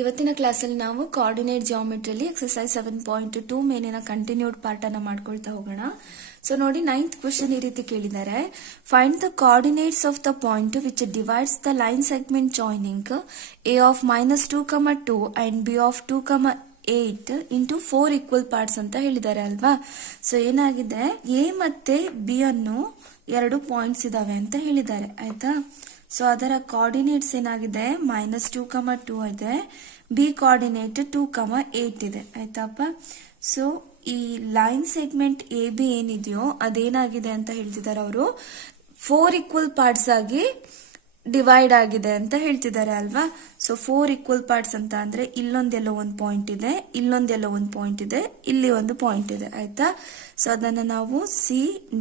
ಇವತ್ತಿನ ಕ್ಲಾಸಲ್ಲಿ ನಾವು ಕೋಆರ್ಡಿನೇಟ್ ಜಿಯೋಮೆಟ್ರಿಯಲ್ಲಿ ಎಕ್ಸರ್ಸೈಸ್ 7.2 ಮೇಲಿನ ಕಂಟಿನ್ಯೂಡ್ ಪಾರ್ಟ್ ಅನ್ನ ಮಾಡ್ಕೊಳ್ತಾ ಹೋಗೋಣ. ಸೊ ನೋಡಿ, 9th ಕ್ವೆಶ್ಚನ್ ಈ ರೀತಿ ಕೇಳಿದ್ದಾರೆ. Find the coordinates of the point which divides the line segment joining a of -2, 2 and b of 2, 8 into 4 equal parts ಅಂತ ಹೇಳಿದ್ದಾರೆ ಅಲ್ವಾ. ಸೊ ಏನಾಗಿದೆ, ಎ ಮತ್ತೆ ಬಿ ಅನ್ನು ಎರಡು ಪಾಯಿಂಟ್ಸ್ ಇದಾವೆ ಅಂತ ಹೇಳಿದ್ದಾರೆ, ಆಯ್ತಾ. ಸೊ ಅದರ ಕೋಆರ್ಡಿನೇಟ್ಸ್ ಏನಾಗಿದೆ, -2, 2 ಇದೆ. ಬಿ ಕೋಆರ್ಡಿನೇಟ್ 2, 8 ಇದೆ, ಆಯ್ತಪ್ಪ. ಸೊ ಈ ಲೈನ್ ಸೆಗ್ಮೆಂಟ್ ಎ ಬಿ ಏನಿದೆಯೋ ಅದೇನಾಗಿದೆ ಅಂತ ಹೇಳ್ತಿದ್ದಾರೆ ಅವರು, 4 ಈಕ್ವಲ್ ಪಾರ್ಟ್ಸ್ ಆಗಿ ಡಿವೈಡ್ ಆಗಿದೆ ಅಂತ ಹೇಳ್ತಿದ್ದಾರೆ ಅಲ್ವಾ. ಸೊ 4 ಈಕ್ವಲ್ ಪಾರ್ಟ್ಸ್ ಅಂತ ಅಂದ್ರೆ ಇಲ್ಲೊಂದೆಲ್ಲೋ ಒಂದು ಪಾಯಿಂಟ್ ಇದೆ, ಇಲ್ಲೊಂದೆಲ್ಲೋ ಒಂದು ಪಾಯಿಂಟ್ ಇದೆ, ಇಲ್ಲಿ ಒಂದು ಪಾಯಿಂಟ್ ಇದೆ, ಆಯ್ತಾ. ಸೊ ಅದನ್ನ ನಾವು ಸಿ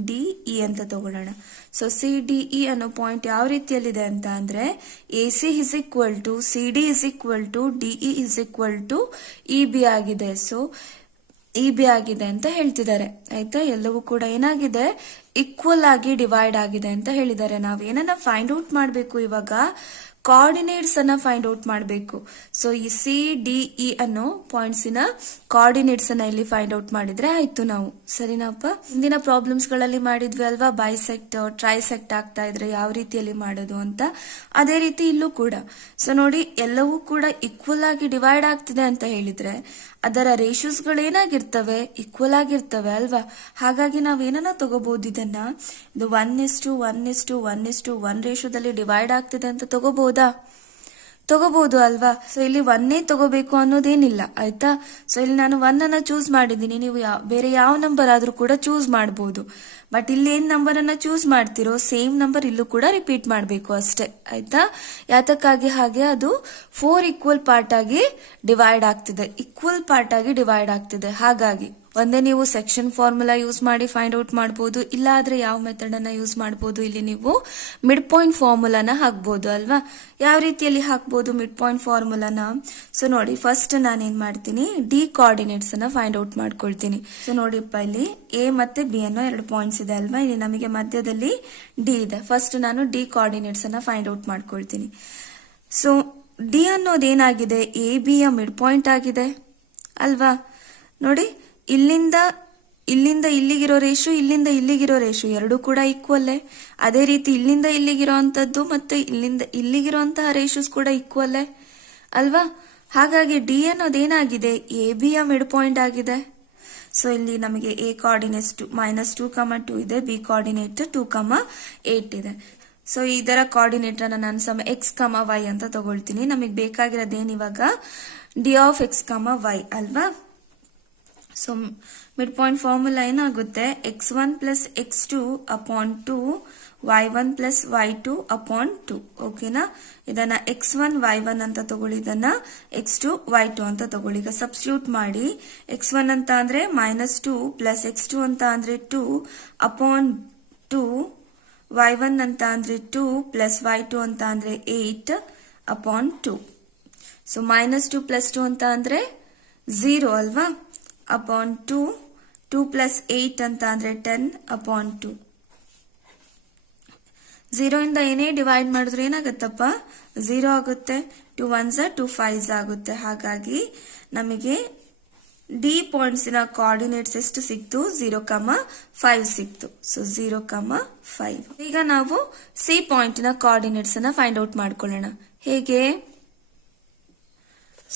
ಡಿ ಇ ಅಂತ ತಗೊಳ್ಳೋಣ. ಸೊ ಸಿ ಡಿ ಇ ಅನ್ನೋ ಪಾಯಿಂಟ್ ಯಾವ ರೀತಿಯಲ್ಲಿದೆ ಅಂತ ಅಂದ್ರೆ, A C is equal to C D is equal to D E is equal to E B ಆಗಿದೆ. ಸೊ ಇ ಬಿ ಆಗಿದೆ ಅಂತ ಹೇಳ್ತಿದ್ದಾರೆ, ಆಯ್ತಾ. ಎಲ್ಲವೂ ಕೂಡ ಏನಾಗಿದೆ, ಈಕ್ವಲ್ ಆಗಿ ಡಿವೈಡ್ ಆಗಿದೆ ಅಂತ ಹೇಳಿದ್ದಾರೆ. ನಾವು ಏನನ್ನ ಫೈಂಡ್ ಔಟ್ ಮಾಡಬೇಕು ಇವಾಗ, ಕೋಆರ್ಡಿನೇಟ್ಸ್ ಅನ್ನ ಫೈಂಡ್ ಔಟ್ ಮಾಡಬೇಕು. ಸೊ ಈ ಸಿ ಡಿ ಇ ಅನ್ನೋ ಪಾಯಿಂಟ್ಸಿನ ಕೋಆರ್ಡಿನೇಟ್ಸ್ ಅನ್ನ ಇಲ್ಲಿ ಫೈಂಡ್ ಔಟ್ ಮಾಡಿದ್ರೆ ಆಯ್ತು ನಾವು, ಸರಿನಪ್ಪ. ಹಿಂದಿನ ಪ್ರಾಬ್ಲಮ್ಸ್ ಗಳಲ್ಲಿ ಮಾಡಿದ್ವಿ ಅಲ್ವಾ, ಬೈಸೆಕ್ಟ್ ಟ್ರೈಸೆಕ್ಟ್ ಆಗ್ತಾ ಇದ್ರೆ ಯಾವ ರೀತಿಯಲ್ಲಿ ಮಾಡೋದು ಅಂತ, ಅದೇ ರೀತಿ ಇಲ್ಲೂ ಕೂಡ. ಸೊ ನೋಡಿ, ಎಲ್ಲವೂ ಕೂಡ ಈಕ್ವಲ್ ಆಗಿ ಡಿವೈಡ್ ಆಗ್ತಿದೆ ಅಂತ ಹೇಳಿದ್ರೆ ಅದರ ರೇಷಿಯೋಸ್ ಗಳು ಏನಾಗಿರ್ತವೆ, ಈಕ್ವಲ್ ಆಗಿರ್ತವೆ ಅಲ್ವಾ. ಹಾಗಾಗಿ ನಾವೇನನ್ನ ತಗೋಬಹುದು, ಇದನ್ನ ಇದು 1:1:1:1 ರೇಷಿಯೋದಲ್ಲಿ ಡಿವೈಡ್ ಆಗ್ತಿದೆ ಅಂತ ತಗೋಬಹುದು ಅಲ್ವಾ. ಸೊ ಇಲ್ಲಿ 1 ತಗೋಬೇಕು ಅನ್ನೋದೇನಿಲ್ಲ, ಆಯ್ತಾ. ಸೊ ಇಲ್ಲಿ ನಾನು 1 ಅನ್ನ ಚೂಸ್ ಮಾಡಿದ್ದೀನಿ, ನೀವು ಬೇರೆ ಯಾವ ನಂಬರ್ ಆದ್ರೂ ಕೂಡ ಚೂಸ್ ಮಾಡಬಹುದು. ಬಟ್ ಇಲ್ಲಿ ಏನ್ ನಂಬರ್ ಅನ್ನ ಚೂಸ್ ಮಾಡ್ತಿರೋ ಸೇಮ್ ನಂಬರ್ ಇಲ್ಲೂ ಕೂಡ ರಿಪೀಟ್ ಮಾಡಬೇಕು ಅಷ್ಟೇ, ಆಯ್ತಾ. ಯಾತಕ್ಕಾಗಿ, ಹಾಗೆ ಅದು 4 ಈಕ್ವಲ್ ಪಾರ್ಟ್ ಆಗಿ ಡಿವೈಡ್ ಆಗ್ತಿದೆ, ಈಕ್ವಲ್ ಪಾರ್ಟ್ ಆಗಿ ಡಿವೈಡ್ ಆಗ್ತಿದೆ. ಹಾಗಾಗಿ ಒಂದೇ ನೀವು ಸೆಕ್ಷನ್ ಫಾರ್ಮುಲಾ ಯೂಸ್ ಮಾಡಿ ಫೈಂಡ್ ಔಟ್ ಮಾಡಬಹುದು, ಇಲ್ಲ ಆದ್ರೆ ಯಾವ ಮೆಥಡ್ ಅನ್ನ ಯೂಸ್ ಮಾಡಬಹುದು, ಇಲ್ಲಿ ನೀವು ಮಿಡ್ ಪಾಯಿಂಟ್ ಫಾರ್ಮುಲಾನ ಹಾಕ್ಬಹುದು ಅಲ್ವಾ. ಯಾವ ರೀತಿಯಲ್ಲಿ ಹಾಕ್ಬಹುದು ಮಿಡ್ ಪಾಯಿಂಟ್ ಫಾರ್ಮುಲಾನ? ಸೊ ನೋಡಿ, ಫಸ್ಟ್ ನಾನೇನ್ ಮಾಡ್ತೀನಿ, ಡಿ ಕೋಆರ್ಡಿನೇಟ್ಸ್ ಅನ್ನ ಫೈಂಡ್ ಔಟ್ ಮಾಡ್ಕೊಳ್ತೀನಿ. ಸೊ ನೋಡಿಪ್ಪ, ಇಲ್ಲಿ ಎ ಮತ್ತೆ ಬಿ ಅನ್ನೋ 2 ಪಾಯಿಂಟ್ಸ್ ಇದೆ ಅಲ್ವಾ, ಇಲ್ಲಿ ನಮಗೆ ಮಧ್ಯದಲ್ಲಿ ಡಿ ಇದೆ. ಫಸ್ಟ್ ನಾನು ಡಿ ಕೋಆರ್ಡಿನೇಟ್ಸ್ ಅನ್ನ ಫೈಂಡ್ ಔಟ್ ಮಾಡ್ಕೊಳ್ತೀನಿ. ಸೊ ಡಿ ಅನ್ನೋದೇನಾಗಿದೆ, ಎ ಬಿ ಯ ಮಿಡ್ ಪಾಯಿಂಟ್ ಆಗಿದೆ ಅಲ್ವಾ. ನೋಡಿ, ಇಲ್ಲಿಂದ ಇಲ್ಲಿಗಿರೋ ರೇಷು, ಇಲ್ಲಿಂದ ಇಲ್ಲಿಗಿರೋ ರೇಷು ಎರಡು ಕೂಡ ಈಕ್ವಲ್ಲೇ. ಅದೇ ರೀತಿ ಇಲ್ಲಿಂದ ಇಲ್ಲಿಗಿರೋ ಅಂತದ್ದು ಮತ್ತೆ ಇಲ್ಲಿಂದ ಇಲ್ಲಿಗಿರೋಂತಹ ರೇಷುಸ್ ಕೂಡ ಈಕ್ವಲ್ಲೇ ಅಲ್ವಾ. ಹಾಗಾಗಿ ಡಿ ಅನ್ನೋದೇನಾಗಿದೆ, ಎ ಬಿ ಯ ಮಿಡ್ ಪಾಯಿಂಟ್ ಆಗಿದೆ. ಸೊ ಇಲ್ಲಿ ನಮಗೆ ಎ ಕೋಆರ್ಡಿನೇಟ್ಸ್ -2, 2 ಇದೆ, ಬಿ ಕೋಆರ್ಡಿನೇಟ್ 2, 8 ಇದೆ. ಸೊ ಇದರ ಕೋಆರ್ಡಿನೇಟ್ ಅನ್ನ ನಾನು ಸಮ x, y ಅಂತ ತಗೊಳ್ತೀನಿ. ನಮಗೆ ಬೇಕಾಗಿರೋದೇನು ಇವಾಗ, ಡಿ ಆಫ್ x, y ಅಲ್ವಾ. ಸೊ ಮಿಡ್ ಪಾಯಿಂಟ್ ಫಾರ್ಮುಲಾ ಏನಾಗುತ್ತೆ, x1 plus x2 upon 2 y1 plus y2 upon 2, ಓಕೆನಾ. ಇದನ್ನ x1 y1 ಅಂತ ತಗೊಳ್ಳಿ, ಇದನ್ನ x2 y2 ಅಂತ ತಗೊಳ್ಳಿ. ಈಗ ಸಬ್ಸ್ಟಿಟ್ಯೂಟ್ ಮಾಡಿ, x1 ಅಂತ ಅಂದ್ರೆ -2 ಪ್ಲಸ್ x2 ಅಂತ ಅಂದ್ರೆ 2 ಅಪಾನ್ 2, y1 ಅಂತ ಅಂದ್ರೆ 2 ಪ್ಲಸ್ y2 ಅಂತ ಅಂದ್ರೆ 8 ಅಪಾನ್ 2. ಸೊ -2 ಪ್ಲಸ್ 2 ಅಂತ ಅಂದ್ರೆ 0 ಅಲ್ವಾ, ಅಪಾನ್ 2 ಪ್ಲಸ್ 8 ಅಂತ ಅಂದ್ರೆ 10 ಅಪಾನ್ 2. 0 ಇಂದ ಏನೇ ಡಿವೈಡ್ ಮಾಡಿದ್ರೆ ಏನಾಗುತ್ತಪ್ಪ, 0 ಆಗುತ್ತೆ. 2 1s 2 5s ಆಗುತ್ತೆ. ಹಾಗಾಗಿ ನಮಗೆ ಡಿ ಪಾಯಿಂಟ್ಸಿನ ಕೋಆರ್ಡಿನೇಟ್ಸ್ ಎಷ್ಟು ಸಿಕ್ತು, 0, 5 ಸಿಕ್ತು. ಸೊ 0, 5. ಈಗ ನಾವು ಸಿ ಪಾಯಿಂಟಿನ ಕೋಆರ್ಡಿನೇಟ್ಸ್ ಅನ್ನ ಫೈಂಡ್ ಔಟ್ ಮಾಡ್ಕೊಳ್ಳೋಣ. ಹೇಗೆ?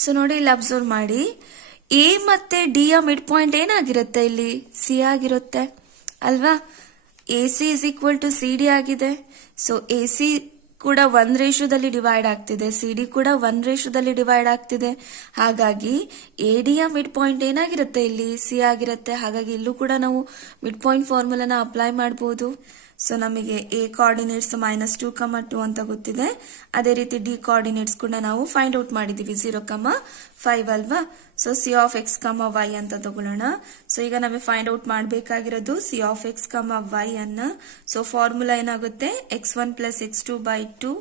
ಸೊ ನೋಡಿ, ಇಲ್ಲಿ ಅಬ್ಸರ್ವ್ ಮಾಡಿ, ಎ ಮತ್ತೆ ಡಿ ಯ ಮಿಡ್ ಪಾಯಿಂಟ್ ಏನಾಗಿರುತ್ತೆ, ಇಲ್ಲಿ ಸಿ ಆಗಿರುತ್ತೆ ಅಲ್ವಾ. A C is equal to C D ಆಗಿದೆ. ಸೊ ಎ ಸಿ ಕೂಡ 1 ರೇಷಿಯೋದಲ್ಲಿ ಡಿವೈಡ್ ಆಗ್ತಿದೆ, ಸಿ ಡಿ ಕೂಡ 1 ರೇಷಿಯೋದಲ್ಲಿ ಡಿವೈಡ್ ಆಗ್ತಿದೆ. ಹಾಗಾಗಿ ಎ ಡಿ ಯ ಮಿಡ್ ಪಾಯಿಂಟ್ ಏನಾಗಿರುತ್ತೆ, ಇಲ್ಲಿ ಸಿ ಆಗಿರುತ್ತೆ. ಹಾಗಾಗಿ ಇಲ್ಲೂ ಕೂಡ ನಾವು ಮಿಡ್ ಪಾಯಿಂಟ್ ಫಾರ್ಮುಲಾನ ಅಪ್ಲೈ ಮಾಡಬಹುದು. ಸೊ ನಮಗೆ ಎ ಕೋಆರ್ಡಿನೇಟ್ಸ್ -2, 2 ಅಂತ ಗೊತ್ತಿದೆ. ಅದೇ ರೀತಿ ಡಿ ಕೋಆರ್ಡಿನೇಟ್ಸ್ ಕೂಡ ನಾವು ಫೈಂಡ್ ಔಟ್ ಮಾಡಿದೀವಿ, 0, 5 ಅಲ್ವಾ. So C of x, y ಅಂತ ತಗೊಳ್ಳೋಣ. ಸೊ ಈಗ ನಮಗೆ ಫೈಂಡ್ ಔಟ್ ಮಾಡಬೇಕಾಗಿರೋದು ಸಿ ಆಫ್ x, y ಅನ್ನ. ಸೊ ಫಾರ್ಮುಲಾ ಏನಾಗುತ್ತೆ, x1 plus x2 by 2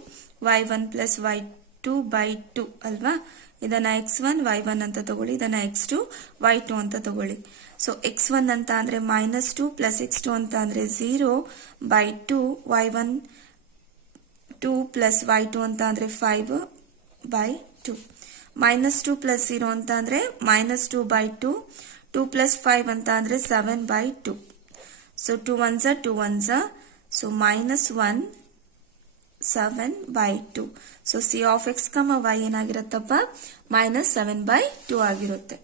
y1 plus y2 by 2 ಅಲ್ವಾ. ಇದನ್ನ x1 y1 ಅಂತ ತಗೊಳ್ಳಿ, ಇದನ್ನ x2 y2 ಅಂತ ತಗೊಳ್ಳಿ. ಸೊ x1 ಅಂತ ಅಂದ್ರೆ -2 ಪ್ಲಸ್ x2 ಅಂತ ಅಂದ್ರೆ 0 ಬೈ 2 y1 2 ಪ್ಲಸ್ y2 ಅಂತ ಅಂದ್ರೆ 5 ಬೈ 2. -2 + 0 ಅಂತ ಅಂದ್ರೆ -2/2. 2 + 5 ಅಂತ ಅಂದ್ರೆ 7/2. So 2 1s 2 1s. So -1 7/2. So C of x, y ಏನಾಗಿರುತ್ತಪ್ಪ -7/2 ಆಗಿರುತ್ತೆ.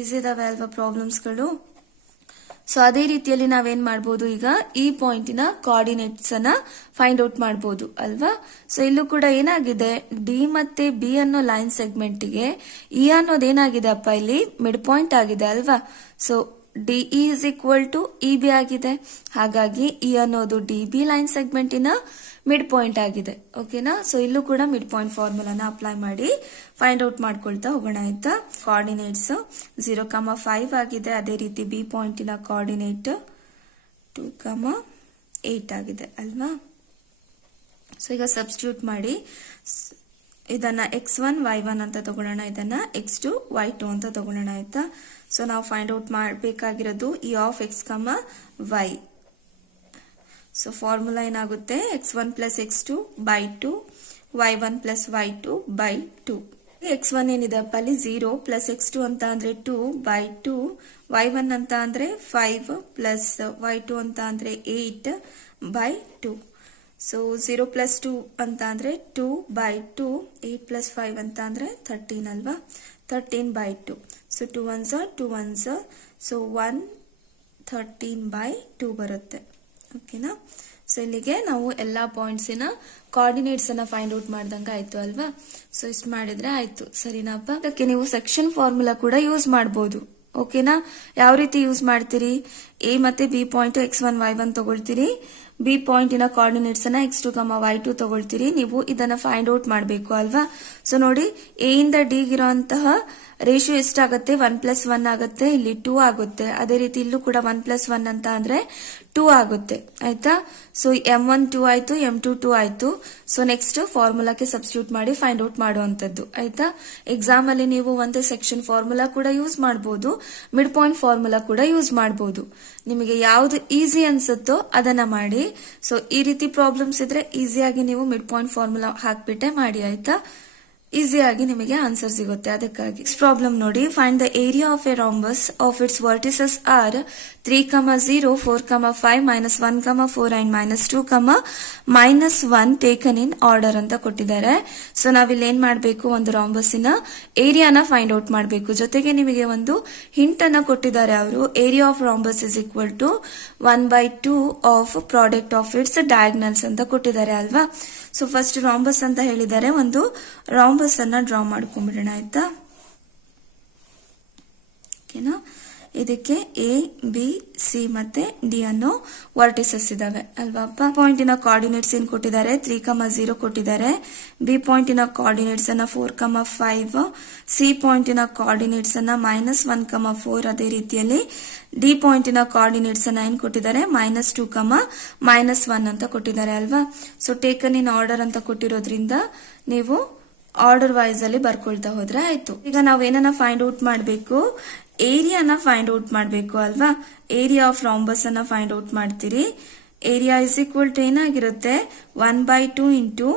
ಈಸಿ ಇದಾವೆ ಅಲ್ವಾ ಪ್ರಾಬ್ಲಮ್ಸ್ಗಳು. ಸೊ ಅದೇ ರೀತಿಯಲ್ಲಿ ನಾವೇನ್ ಮಾಡ್ಬೋದು, ಈಗ ಈ ಪಾಯಿಂಟಿನ ಕೋಆರ್ಡಿನೇಟ್ಸ್ ಅನ್ನ ಫೈಂಡ್ ಔಟ್ ಮಾಡ್ಬೋದು ಅಲ್ವಾ. ಸೊ ಇಲ್ಲೂ ಕೂಡ ಏನಾಗಿದೆ, ಡಿ ಮತ್ತೆ ಬಿ ಅನ್ನೋ ಲೈನ್ ಸೆಗ್ಮೆಂಟ್ಗೆ ಇ ಅನ್ನೋದು ಏನಾಗಿದೆ ಅಪ್ಪ, ಇಲ್ಲಿ ಮಿಡ್ ಪಾಯಿಂಟ್ ಆಗಿದೆ ಅಲ್ವಾ. So D is equal to E B ಆಗಿದೆ. ಹಾಗಾಗಿ ಇ ಅನ್ನೋದು ಡಿ ಬಿ ಲೈನ್ ಸೆಗ್ಮೆಂಟಿನ ಮಿಡ್ ಪಾಯಿಂಟ್ ಆಗಿದೆ. ಓಕೆನಾ. ಸೊ ಇಲ್ಲೂ ಕೂಡ ಮಿಡ್ ಪಾಯಿಂಟ್ ಫಾರ್ಮುಲಾನ ಅಪ್ಲೈ ಮಾಡಿ ಫೈಂಡ್ ಔಟ್ ಮಾಡ್ಕೊಳ್ತಾ ಹೋಗೋಣ ಆಯ್ತಾ. ಕೋಆರ್ಡಿನೇಟ್ಸ್ 0,5 ಆಗಿದೆ. ಅದೇ ರೀತಿ ಬಿ ಪಾಯಿಂಟಿನ ಕೋಆರ್ಡಿನೇಟ್ 2,8 ಆಗಿದೆ ಅಲ್ವಾ. ಸೊ ಈಗ ಸಬ್ಸ್ಟಿಟ್ಯೂಟ್ ಮಾಡಿ ಇದನ್ನ x1 y1 ಅಂತ ತಗೊಳ್ಳೋಣ, ಇದನ್ನ x2 y2 ಅಂತ ತಗೊಳ್ಳೋಣ ಆಯ್ತಾ. ಸೊ ನಾವು ಫೈಂಡ್ ಔಟ್ ಮಾಡಬೇಕಾಗಿರೋದು E of x, y. So formula ಏನಾಗುತ್ತೆ, x1 + x2/2 y1 + y2/2. x1 ಏನಿದೆ ಅಪ್ಪ ಅಲ್ಲಿ 0 + x2 ಅಂತ ಅಂದ್ರೆ 2/2, y1 ಅಂತ ಅಂದ್ರೆ 5 + y2 ಅಂತ ಅಂದ್ರೆ 8/2. ಸೊ 0 + 2 ಅಂತ ಅಂದ್ರೆ 2/2, 8 + 5 ಅಂತ ಅಂದ್ರೆ 13 ಅಲ್ವಾ, 13/2. So 2 1s 2 1s. ಸೊ 113/2 ಬರುತ್ತೆ. ಓಕೆನಾ. ಸೊ ಇಲ್ಲಿಗೆ ನಾವು ಎಲ್ಲಾ ಪಾಯಿಂಟ್ಸಿನ ಕೋಆರ್ಡಿನೇಟ್ಸ್ ಅನ್ನ ಫೈಂಡ್ ಔಟ್ ಮಾಡ್ದಂಗ ಆಯ್ತು ಅಲ್ವಾ. ಸೊ ಇಷ್ಟು ಮಾಡಿದ್ರೆ ಆಯ್ತು, ಸರಿನಾಪ್ಪ. ಅದಕ್ಕೆ ನೀವು ಸೆಕ್ಷನ್ ಫಾರ್ಮುಲಾ ಕೂಡ ಯೂಸ್ ಮಾಡಬಹುದು. ಓಕೆನಾ. ಯಾವ ರೀತಿ ಯೂಸ್ ಮಾಡ್ತೀರಿ, ಎ ಮತ್ತೆ ಬಿ ಪಾಯಿಂಟ್ x1 y1 ತಗೊಳ್ತೀರಿ, ಬಿ ಪಾಯಿಂಟಿನ ಕೋಆರ್ಡಿನೇಟ್ಸ್ ಅನ್ನ x2, y2 ತಗೊಳ್ತೀರಿ. ನೀವು ಇದನ್ನ ಫೈಂಡ್ ಔಟ್ ಮಾಡಬೇಕು ಅಲ್ವಾ. ಸೊ ನೋಡಿ, ಎ ಇಂದ ಡಿ ಗಿರೋಂತಹ ರೇಷಿಯೋ ಎಷ್ಟಾಗುತ್ತೆ, 1 + 1 ಆಗುತ್ತೆ, ಇಲ್ಲಿ 2 ಆಗುತ್ತೆ. ಅದೇ ರೀತಿ ಇಲ್ಲೂ ಕೂಡ 1 + 1 ಅಂತ ಅಂದ್ರೆ 2 ಆಗುತ್ತೆ ಆಯ್ತಾ. ಸೊ m1 2 ಆಯ್ತು, m2 2 ಆಯ್ತು. ಸೊ ನೆಕ್ಸ್ಟ್ ಫಾರ್ಮುಲಾಕ್ಕೆ ಸಬ್ಸ್ಟಿಟ್ಯೂಟ್ ಮಾಡಿ ಫೈಂಡ್ ಔಟ್ ಮಾಡುವಂತದ್ದು ಆಯ್ತಾ. ಎಕ್ಸಾಮ್ ಅಲ್ಲಿ ನೀವು ಒಂದು ಸೆಕ್ಷನ್ ಫಾರ್ಮುಲಾ ಕೂಡ ಯೂಸ್ ಮಾಡಬಹುದು, ಮಿಡ್ ಪಾಯಿಂಟ್ ಫಾರ್ಮುಲಾ ಕೂಡ ಯೂಸ್ ಮಾಡಬಹುದು. ನಿಮಗೆ ಯಾವ್ದು ಈಸಿ ಅನ್ಸುತ್ತೋ ಅದನ್ನ ಮಾಡಿ. ಸೊ ಈ ರೀತಿ ಪ್ರಾಬ್ಲಮ್ಸ್ ಇದ್ರೆ ಈಸಿಯಾಗಿ ನೀವು ಮಿಡ್ ಪಾಯಿಂಟ್ ಫಾರ್ಮುಲಾ ಹಾಕ್ಬಿಟ್ಟೆ ಮಾಡಿ ಆಯ್ತಾ. ಈಸಿಯಾಗಿ ನಿಮಗೆ ಆನ್ಸರ್ ಸಿಗುತ್ತೆ. ಅದಕ್ಕಾಗಿ ಪ್ರಾಬ್ಲಮ್ ನೋಡಿ, find the area of a rhombus of its vertices are 3,0, 4,5, -1, 4 and -2, -1 taken in order ಅಂತ ಕೊಟ್ಟಿದ್ದಾರೆ. ಸೊ ನಾವಿಲ್ಲಿ ಏನ್ ಮಾಡಬೇಕು, ಒಂದು ರಾಂಬಸ್ಸಿನ ಏರಿಯಾನ ಫೈಂಡ್ ಔಟ್ ಮಾಡಬೇಕು. ಜೊತೆಗೆ ನಿಮಗೆ ಒಂದು ಹಿಂಟ್ ಅನ್ನ ಕೊಟ್ಟಿದ್ದಾರೆ ಅವರು. Area of rhombus is equal to 1/2 of product of its diagonals ಅಂತ ಕೊಟ್ಟಿದ್ದಾರೆ ಅಲ್ವಾ. ಸೊ ಫಸ್ಟ್ ರಾಂಬಸ್ ಅಂತ ಹೇಳಿದ್ದಾರೆ, ಒಂದು ರಾಂಬಸ್ ಅನ್ನ ಡ್ರಾ ಮಾಡ್ಕೊಂಡ್ಬಿಡೋಣ ಆಯ್ತಾ. ಓಕೆನಾ. ಇದಕ್ಕೆ ಎ, ಬಿ, ಸಿ ಮತ್ತೆ ಡಿ ಅನ್ನೋ ವರ್ಟಿಸಸ್ ಇದಾವೆ ಅಲ್ವಾಪ್ಪ. ಪಾಯಿಂಟಿನ ಕೋಆರ್ಡಿನೇಟ್ಸ್ ಏನ್ ಕೊಟ್ಟಿದ್ದಾರೆ, 3,0 ಕೊಟ್ಟಿದ್ದಾರೆ. ಬಿ ಪಾಯಿಂಟಿನ ಕೋಆರ್ಡಿನೇಟ್ಸ್ ಅನ್ನ 4,5, ಸಿ ಪಾಯಿಂಟಿನ ಕೋಆರ್ಡಿನೇಟ್ಸ್ ಅನ್ನ -1, 4. ಅದೇ ರೀತಿಯಲ್ಲಿ ಡಿ ಪಾಯಿಂಟಿನ ಕೋಆರ್ಡಿನೇಟ್ಸ್ ಅನ್ನ ಏನ್ ಕೊಟ್ಟಿದ್ದಾರೆ, -2, -1 ಅಂತ ಕೊಟ್ಟಿದ್ದಾರೆ ಅಲ್ವಾ. ಸೊ ಟೇಕನ್ ಇನ್ ಆರ್ಡರ್ ಅಂತ ಕೊಟ್ಟಿರೋದ್ರಿಂದ ನೀವು ಆರ್ಡರ್ ವೈಸ್ ಅಲ್ಲಿ ಬರ್ಕೊಳ್ತಾ ಹೋದ್ರೆ ಆಯ್ತು. ಈಗ ನಾವೇನ ಫೈಂಡ್ ಔಟ್ ಮಾಡಬೇಕು, ಏರಿಯಾನ ಫೈಂಡ್ ಔಟ್ ಮಾಡಬೇಕು ಅಲ್ವಾ. ಏರಿಯಾ ಆಫ್ ರಾಂಬಸ್ ಅನ್ನ ಫೈಂಡ್ ಔಟ್ ಮಾಡ್ತೀರಿ. ಏರಿಯಾ ಇಸ್ ಈಕ್ವಲ್ ಟು ಏನಾಗಿರುತ್ತೆ, 1/2 into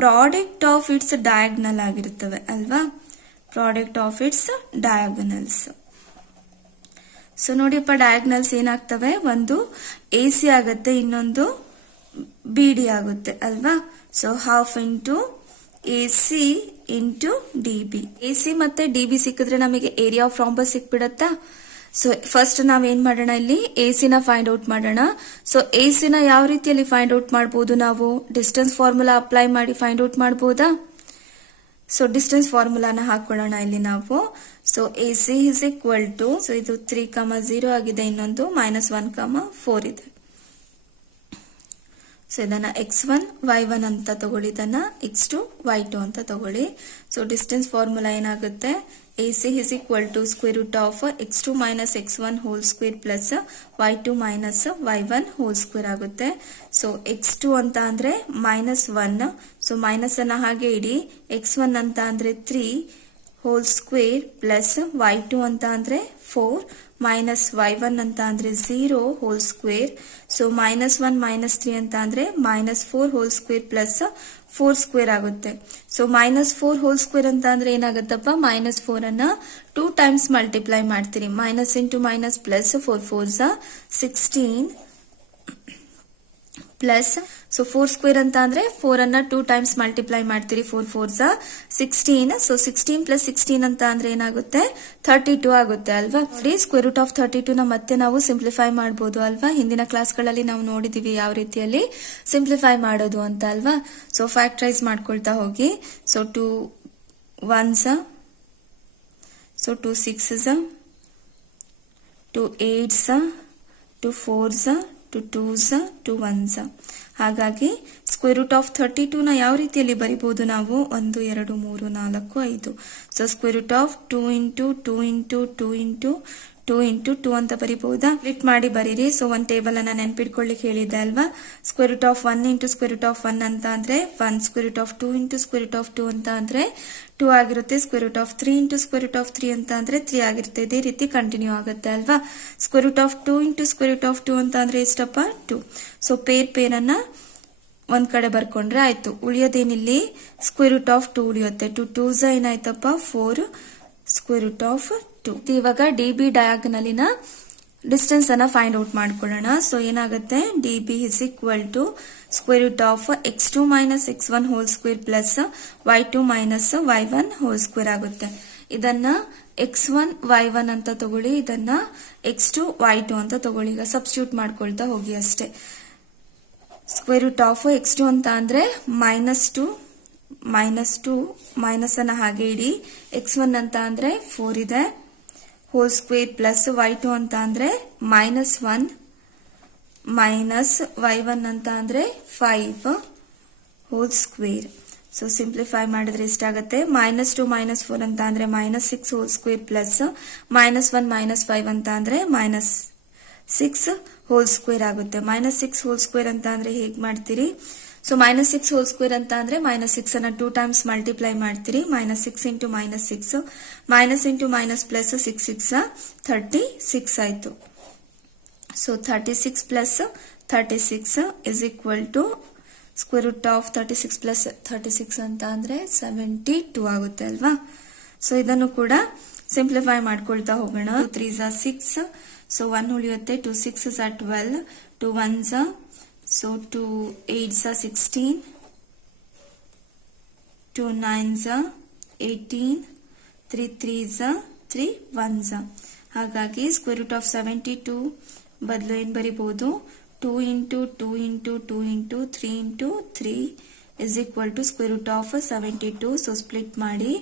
product of its diagonal ಆಗಿರುತ್ತವೆ ಅಲ್ವಾ, product of its diagonals. So ನೋಡಿಪ್ಪ, ಡಯಾಗ್ನಲ್ಸ್ ಏನಾಗ್ತವೆ, ಒಂದು ಎ ಸಿ ಆಗುತ್ತೆ, ಇನ್ನೊಂದು ಬಿ ಡಿ ಆಗುತ್ತೆ ಅಲ್ವಾ. So half into A C into D B. A C ಮತ್ತೆ ಡಿ ಬಿ ಸಿಕ್ಕಿದ್ರೆ ನಮಗೆ ಏರಿಯಾ ಆಫ್ ರಾಂಬಸ್ ಸಿಕ್ಬಿಡತ್ತಾ. ಸೊ ಫಸ್ಟ್ ನಾವೇನ್ ಮಾಡೋಣ, ಇಲ್ಲಿ ಎ ಸಿ ನ ಫೈಂಡ್ ಔಟ್ ಮಾಡೋಣ. ಸೊ ಎ ಸಿ ನ ಯಾವ ರೀತಿಯಲ್ಲಿ ಫೈಂಡ್ ಔಟ್ ಮಾಡಬಹುದು, ನಾವು ಡಿಸ್ಟೆನ್ಸ್ ಫಾರ್ಮುಲಾ ಅಪ್ಲೈ ಮಾಡಿ ಫೈಂಡ್ ಔಟ್ ಮಾಡಬಹುದಾ. ಸೊ ಡಿಸ್ಟೆನ್ಸ್ ಫಾರ್ಮುಲಾನ ಹಾಕೊಳ್ಳೋಣ ಇಲ್ಲಿ ನಾವು. So A C is equal to, so ಇದು 3,0 ಆಗಿದೆ, ಇನ್ನೊಂದು -1, 4 ಇದೆ. ಸೊ ಇದನ್ನ x1 y1 ಅಂತ ತಗೊಳ್ಳಿ, ಇದನ್ನ x2 y2 ಅಂತ ತಗೊಳ್ಳಿ. ಸೊ ಡಿಸ್ಟೆನ್ಸ್ ಫಾರ್ಮುಲಾ ಏನಾಗುತ್ತೆ, A C is equal to √of x2 - x1 whole square plus y2 - y1 whole square ಆಗುತ್ತೆ. ಸೊ x2 ಅಂತ ಅಂದ್ರೆ -1, ಸೊ ಮೈನಸ್ ಅನ್ನ ಹಾಗೆ ಇಡಿ. x1 ಅಂತ ಅಂದ್ರೆ 3 ಹೋಲ್ ಸ್ಕ್ವೇರ್ ಪ್ಲಸ್ y2 ಅಂತ ಅಂದ್ರೆ 4 ಮೈನಸ್ y1 ಅಂತ ಅಂದ್ರೆ 0 ಹೋಲ್ ಸ್ಕ್ವೇರ್. ಸೊ -1 - 3 ಅಂತ ಅಂದ್ರೆ -4 ಹೋಲ್ ಸ್ಕ್ವೇರ್ ಪ್ಲಸ್ 4 ಸ್ಕ್ವೇರ್ ಆಗುತ್ತೆ. ಸೊ -4 ಹೋಲ್ ಸ್ಕ್ವೇರ್ ಅಂತ ಅಂದ್ರೆ ಏನಾಗುತ್ತಪ್ಪ, -4 ಅನ್ನ 2 ಟೈಮ್ಸ್ ಮಲ್ಟಿಪ್ಲೈ ಮಾಡ್ತೀರಿ. Minus into minus plus 4 4s 16 plus, so 4 square ಅಂತ ಅಂದ್ರೆ 4 ಅನ್ನ 2 ಟೈಮ್ಸ್ ಮಲ್ಟಿಪ್ಲೈ ಮಾಡ್ತೀರಿ. 4 4s 16. ಸೊ 16 ಪ್ಲಸ್ 16 ಅಂತ ಅಂದ್ರೆ ಏನಾಗುತ್ತೆ, 32 ಆಗುತ್ತೆ ಅಲ್ವಾ. ನೋಡಿ, ಸ್ಕ್ವೇರ್ ರೂಟ್ ಆಫ್ 32 ನ ಮತ್ತೆ ನಾವು ಸಿಂಪ್ಲಿಫೈ ಮಾಡಬಹುದು ಅಲ್ವಾ. ಹಿಂದಿನ ಕ್ಲಾಸ್ಗಳಲ್ಲಿ ನಾವು ನೋಡಿದೀವಿ ಯಾವ ರೀತಿಯಲ್ಲಿ ಸಿಂಪ್ಲಿಫೈ ಮಾಡೋದು ಅಂತ ಅಲ್ವಾ. ಸೊ ಫ್ಯಾಕ್ಟರೈಸ್ ಮಾಡ್ಕೊಳ್ತಾ ಹೋಗಿ. So 2 1s, so 2 6s, 2 8s, 2 4s, 2 2s, 2 1s. ಹಾಗಾಗಿ ಸ್ಕ್ವೇರ್ ರೂಟ್ ಆಫ್ 32 ನ ಯಾವ ರೀತಿಯಲ್ಲಿ ಬರಿಬಹುದು ನಾವು, 1 2 3 4 5. So square root of 2 into 2 into 2 into 2 into 2 ಅಂತ ಬರಿಬಹುದಾ. ಸ್ಪ್ಲಿಟ್ ಮಾಡಿ ಬರೀರಿ. ಸೊ ಒಂದು ಟೇಬಲ್ ಅನ್ನ ನೆನ್ಪಿಟ್ಕೊಳ್ಳಿಕ್ಕೆ ಹೇಳಿದ್ದೆ ಅಲ್ವಾ. Square root of 1 into square root of 1 ಅಂತ ಅಂದ್ರೆ 1. Square root of 2 into square root of 2 ಅಂತ ಅಂದ್ರೆ 2 ಆಗಿರುತ್ತೆ. Square root of 3 into square root of 3 ಅಂತ ಅಂದ್ರೆ 3 ಆಗಿರುತ್ತೆ. ಇದೇ ರೀತಿ ಕಂಟಿನ್ಯೂ ಆಗುತ್ತೆ ಅಲ್ವಾ. Square root of 2 into square root of 2 ಅಂತ ಅಂದ್ರೆ ಎಷ್ಟಪ್ಪ, 2. ಸೊ ಪೇರ್ ಅನ್ನ ಒಂದ್ ಕಡೆ ಬರ್ಕೊಂಡ್ರೆ ಆಯ್ತು. ಉಳಿಯೋದೇನಿಲ್ಲಿ ಸ್ಕ್ವೇರ್ ರೂಟ್ ಆಫ್ 2 ಉಳಿಯುತ್ತೆ. 2 2s ಏನಾಯ್ತಪ್ಪ, 4 ಸ್ಕ್ವೇರ್ ರೂಟ್ ಆಫ್ 2. ಇವಾಗ ಡಿ ಬಿ ಡಯಾಗನಲಿನ ಡಿಸ್ಟೆನ್ಸ್ ಅನ್ನ ಫೈಂಡ್ ಔಟ್ ಮಾಡ್ಕೊಳ್ಳೋಣ. ಸೊ ಏನಾಗುತ್ತೆ, D B is equal to square root of x2 minus x1 whole square plus y2 minus y1 whole square ಆಗುತ್ತೆ. ಇದನ್ನ x1 y1 ಅಂತ ತಗೊಳ್ಳಿ, ಇದನ್ನ x2 y2 ಅಂತ ತಗೊಳ್ಳಿ. ಈಗ ಸಬ್ಸ್ಟಿಟ್ಯೂಟ್ ಮಾಡ್ಕೊಳ್ತಾ ಹೋಗಿ ಅಷ್ಟೇ. ಸ್ಕ್ವೇರ್ ರೂಟ್ ಆಫ್ x2 ಅಂತ ಅಂದ್ರೆ -2 ಮೈನಸ್ ಅನ್ನ ಹಾಗೆ ಇಡಿ. x1 ಅಂತ ಅಂದ್ರೆ 4 ಇದೆ ಹೋಲ್ ಸ್ಕ್ವೇರ್ ಪ್ಲಸ್ y2 ಅಂತ ಅಂದ್ರೆ -1 ಮೈನಸ್ y1 ಅಂತ ಅಂದ್ರೆ 5 ಹೋಲ್ ಸ್ಕ್ವೇರ್. ಸೊ ಸಿಂಪ್ಲಿಫೈ ಮಾಡಿದ್ರೆ ಎಷ್ಟಾಗುತ್ತೆ, -2 -4 ಅಂತ ಅಂದ್ರೆ -6 ಹೋಲ್ ಸ್ಕ್ವೇರ್ ಪ್ಲಸ್ -1 -5 ಅಂತ ಅಂದ್ರೆ -6 ಹೋಲ್ ಸ್ಕ್ವೇರ್ ಆಗುತ್ತೆ. -6 ಹೋಲ್ ಸ್ಕ್ವೇರ್ ಅಂತ ಅಂದ್ರೆ ಹೇಗ್ ಮಾಡ್ತೀರಿ, ಸೊ -6 ಹೋಲ್ ಸ್ಕ್ವೇರ್ ಅಂತ ಅಂದ್ರೆ -6 ಅನ್ನ 2 ಟೈಮ್ಸ್ ಮಲ್ಟಿಪ್ಲೈ ಮಾಡ್ತೀರಿ. -6 into -6 minus into minus plus 6 6 36 ಆಯ್ತು. So 36 plus 36 is equal to square root of 36 plus 36 ಅಂತ ಅಂದ್ರೆ 72 ಆಗುತ್ತೆ ಅಲ್ವಾ. ಸೊ ಇದನ್ನು ಕೂಡ ಸಿಂಪ್ಲಿಫೈ ಮಾಡ್ಕೊಳ್ತಾ ಹೋಗೋಣ. 2 3s 6, ಸೊ 1 ಉಳಿಯುತ್ತೆ. 2 6s 12, 2 1s, so 2 8s 16, 2 9s 18, 3 3s 3 1s. ಹಾಗಾಗಿ ಸ್ಕ್ವೇರ್ ರೂಟ್ ಆಫ್ 72 ಬದಲು ಏನ್ ಬರಿಬಹುದು, 2 into 2 into 2 into 3 into 3 is equal to square root of 72. So split ಮಾಡಿ.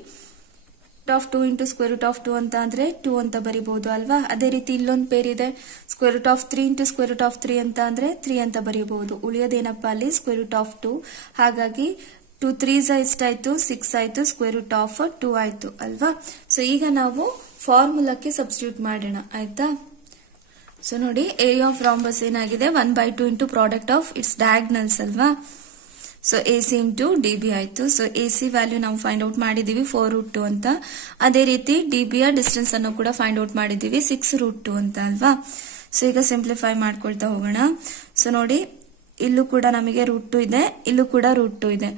Of 2 into square root of 2 ಅಂತ ಅಂದ್ರೆ 2 ಅಂತ ಬರಿಬಹುದು ಅಲ್ವಾ. ಅದೇ ರೀತಿ ಇಲ್ಲೊಂದು ಪೇರ್ ಇದೆ, square root of 3 into square root of 3 ಅಂತ ಅಂದ್ರೆ 3 ಅಂತ ಬರೀಬಹುದು. ಉಳಿಯೋದೇನಪ್ಪ ಅಲ್ಲಿ ಸ್ಕ್ವೇರ್ ರೂಟ್ ಆಫ್ 2. ಹಾಗಾಗಿ 2 3s ಎಷ್ಟಾಯ್ತು, 6 ಆಯ್ತು. ಸ್ಕ್ವೇರ್ ರೂಟ್ ಆಫ್ 2 ಆಯ್ತು ಅಲ್ವಾ. ಸೊ ಈಗ ನಾವು ಫಾರ್ಮುಲಾಕ್ಕೆ ಸಬ್ಸ್ಟಿಟ್ಯೂಟ್ ಮಾಡೋಣ ಆಯ್ತಾ. ಸೊ ನೋಡಿ, ಏರಿಯಾ ಆಫ್ ರಾಂಬಸ್ ಏನಾಗಿದೆ, 1/2 into product of its diagonals ಅಲ್ವಾ. ಸೊ AC ಇಂಟು DB ಆಯ್ತು. ಸೊ AC ವ್ಯಾಲ್ಯೂ ನಾವು ಫೈಂಡ್ ಔಟ್ ಮಾಡಿದೀವಿ 4√2 ಅಂತ. ಅದೇ ರೀತಿ DB ಯ ಡಿಸ್ಟೆನ್ಸ್ ಅನ್ನು ಕೂಡ ಫೈಂಡ್ ಔಟ್ ಮಾಡಿದೀವಿ 6√2 ಅಂತ ಅಲ್ವಾ. ಸೊ ಈಗ ಸಿಂಪ್ಲಿಫೈ ಮಾಡ್ಕೊಳ್ತಾ ಹೋಗೋಣ. ಸೊ ನೋಡಿ, ಇಲ್ಲೂ ಕೂಡ ನಮಗೆ √2 ಇದೆ, ಇಲ್ಲೂ ಕೂಡ √2 ಇದೆ.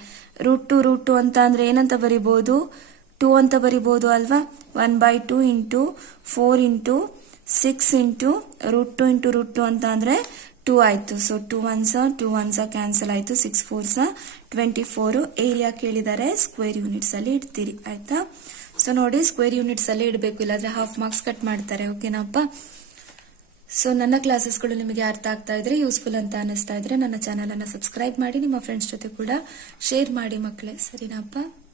√2 ಅಂತ ಅಂದ್ರೆ ಏನಂತ ಬರಿಬಹುದು, 2 ಅಂತ ಬರಿಬಹುದು ಅಲ್ವಾ. 1/2 ಇಂಟು 4 ಇಂಟು 6 ಇಂಟು √2 ಇಂಟು √2 ಅಂತ ಅಂದ್ರೆ 2 ಆಯ್ತು. ಸೊ 2 1s ಕ್ಯಾನ್ಸಲ್ ಆಯ್ತು. 6 4s 24. ಏರಿಯಾ ಕೇಳಿದರೆ ಸ್ಕ್ವೇರ್ ಯೂನಿಟ್ಸ್ ಅಲ್ಲಿ ಇಡ್ತೀರಿ ಆಯ್ತಾ. ಸೊ ನೋಡಿ, ಸ್ಕ್ವೇರ್ ಯೂನಿಟ್ಸ್ ಅಲ್ಲಿ ಇಡಬೇಕು, ಇಲ್ಲಾಂದ್ರೆ ಹಾಫ್ ಮಾರ್ಕ್ಸ್ ಕಟ್ ಮಾಡ್ತಾರೆ. ಓಕೆನಪ್ಪ. ಸೊ ನನ್ನ ಕ್ಲಾಸಸ್ಗಳು ನಿಮಗೆ ಅರ್ಥ ಆಗ್ತಾ ಇದ್ರೆ, ಯೂಸ್ಫುಲ್ ಅಂತ ಅನಿಸ್ತಾ ಇದ್ರೆ ನನ್ನ ಚಾನೆಲ್ ಅನ್ನ ಸಬ್ಸ್ಕ್ರೈಬ್ ಮಾಡಿ, ನಿಮ್ಮ ಫ್ರೆಂಡ್ಸ್ ಜೊತೆ ಕೂಡ ಶೇರ್ ಮಾಡಿ ಮಕ್ಕಳೇ. ಸರಿನಪ್ಪ.